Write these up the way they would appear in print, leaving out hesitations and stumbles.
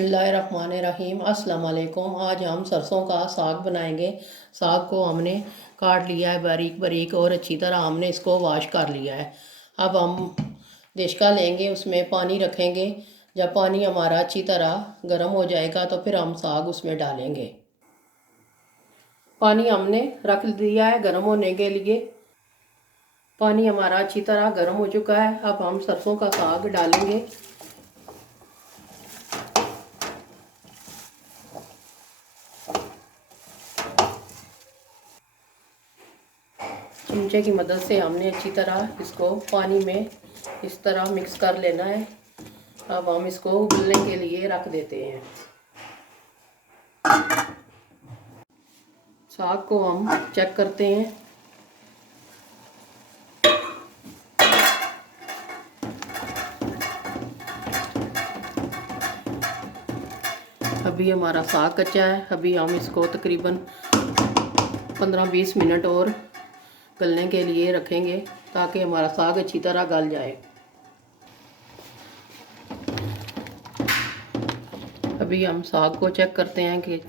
बिस्मिल्लाहिर्रहमानिर्रहीम। अस्सलाम वालेकुम। आज हम सरसों का साग बनाएंगे। साग को हमने काट लिया है बारीक बारीक और अच्छी तरह हमने इसको वॉश कर लिया है। अब हम देशका लेंगे, उसमें पानी रखेंगे। जब पानी हमारा अच्छी तरह गर्म हो जाएगा तो फिर हम साग उसमें डालेंगे। पानी हमने रख दिया है गर्म होने के लिए। पानी हमारा अच्छी तरह गर्म हो चुका है। अब हम सरसों का साग डालेंगे। चमचे की मदद से हमने अच्छी तरह इसको पानी में इस तरह मिक्स कर लेना है। अब हम इसको उबलने के लिए रख देते हैं। साग को हम चेक करते हैं। अभी हमारा साग कच्चा है। अभी हम इसको तकरीबन 15-20 मिनट और गलने के लिए रखेंगे ताकि हमारा साग अच्छी तरह गल जाए। अभी हम साग को चेक करते हैं कि ये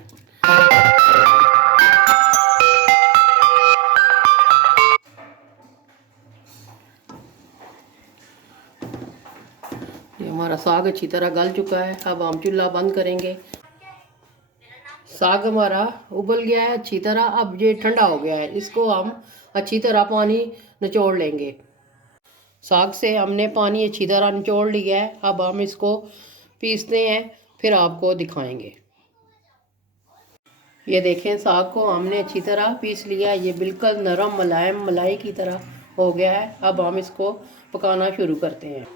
हमारा साग अच्छी तरह गल चुका है। अब हम चूल्हा बंद करेंगे। साग हमारा उबल गया है अच्छी तरह। अब ये ठंडा हो गया है, इसको हम अच्छी तरह पानी निचोड़ लेंगे। साग से हमने पानी अच्छी तरह निचोड़ लिया है। अब हम इसको पीसते हैं, फिर आपको दिखाएंगे। ये देखें, साग को हमने अच्छी तरह पीस लिया है। ये बिल्कुल नरम मुलायम मलाई की तरह हो गया है। अब हम इसको पकाना शुरू करते हैं।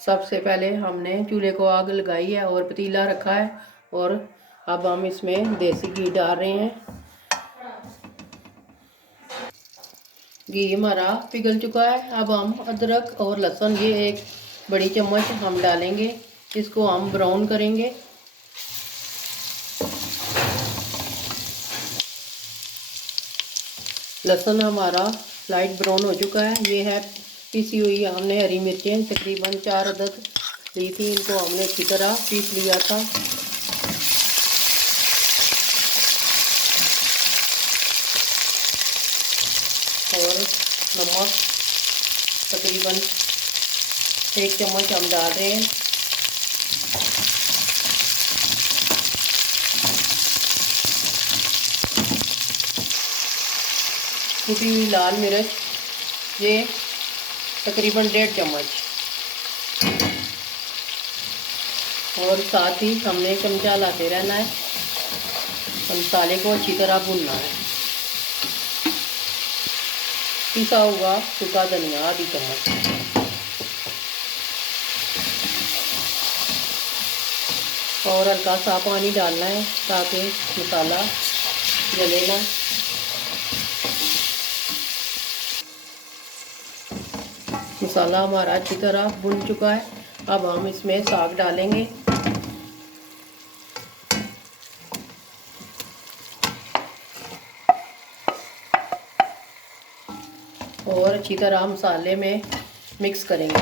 सबसे पहले हमने चूल्हे को आग लगाई है और पतीला रखा है और अब हम इसमें देसी घी डाल रहे हैं। घी हमारा पिघल चुका है। अब हम अदरक और लहसुन ये 1 बड़ी चम्मच हम डालेंगे। इसको हम ब्राउन करेंगे। लहसुन हमारा लाइट ब्राउन हो चुका है। ये है पीसी हुई हमने हरी मिर्चें तकरीबन 4 अदद ली थी। इनको हमने अच्छी तरह पीस लिया था। और नमक तकरीबन 1 चम्मच हम डाल रहे हैं। कुटी हुई लाल मिर्च ये तकरीबन 1.5 चम्मच। और साथ ही हमने चमचा लाते रहना है। मसाले को अच्छी तरह भूनना है। पिसा हुआ सूखा धनिया आधी चम्मच। और हल्का सा पानी डालना है ताकि मसाला जले ना। मसाला हमारा अच्छी तरह भुन चुका है। अब हम इसमें साग डालेंगे। और अच्छी तरह मसाले में मिक्स करेंगे।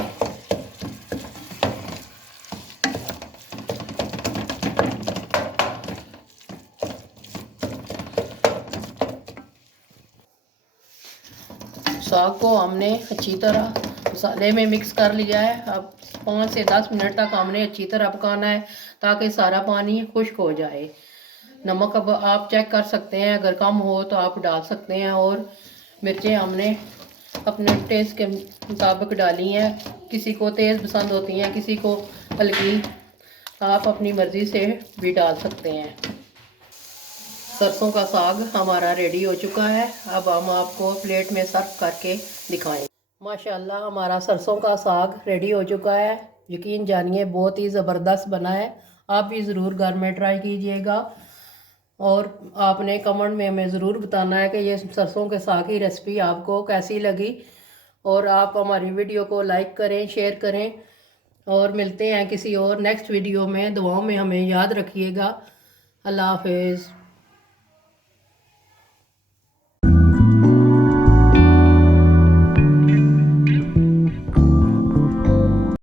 साग को हमने अच्छी तरह मसाले में मिक्स कर लिया है। अब 5 से 10 मिनट तक हमने अच्छी तरह पकाना है ताकि सारा पानी खुश्क हो जाए। नमक अब आप चेक कर सकते हैं, अगर कम हो तो आप डाल सकते हैं। और मिर्चें हमने अपने टेस्ट के मुताबिक डाली हैं। किसी को तेज़ पसंद होती हैं, किसी को हल्की। आप अपनी मर्ज़ी से भी डाल सकते हैं। सरसों का साग हमारा रेडी हो चुका है। अब हम आपको प्लेट में सर्व करके दिखाएं। माशाल्लाह हमारा सरसों का साग रेडी हो चुका है। यकीन जानिए बहुत ही ज़बरदस्त बना है। आप भी ज़रूर घर में ट्राई कीजिएगा। और आपने कमेंट में हमें ज़रूर बताना है कि ये सरसों के साग की रेसिपी आपको कैसी लगी। और आप हमारी वीडियो को लाइक करें, शेयर करें। और मिलते हैं किसी और नेक्स्ट वीडियो में। दुआओं में हमें याद रखिएगा। अल्लाह हाफिज़।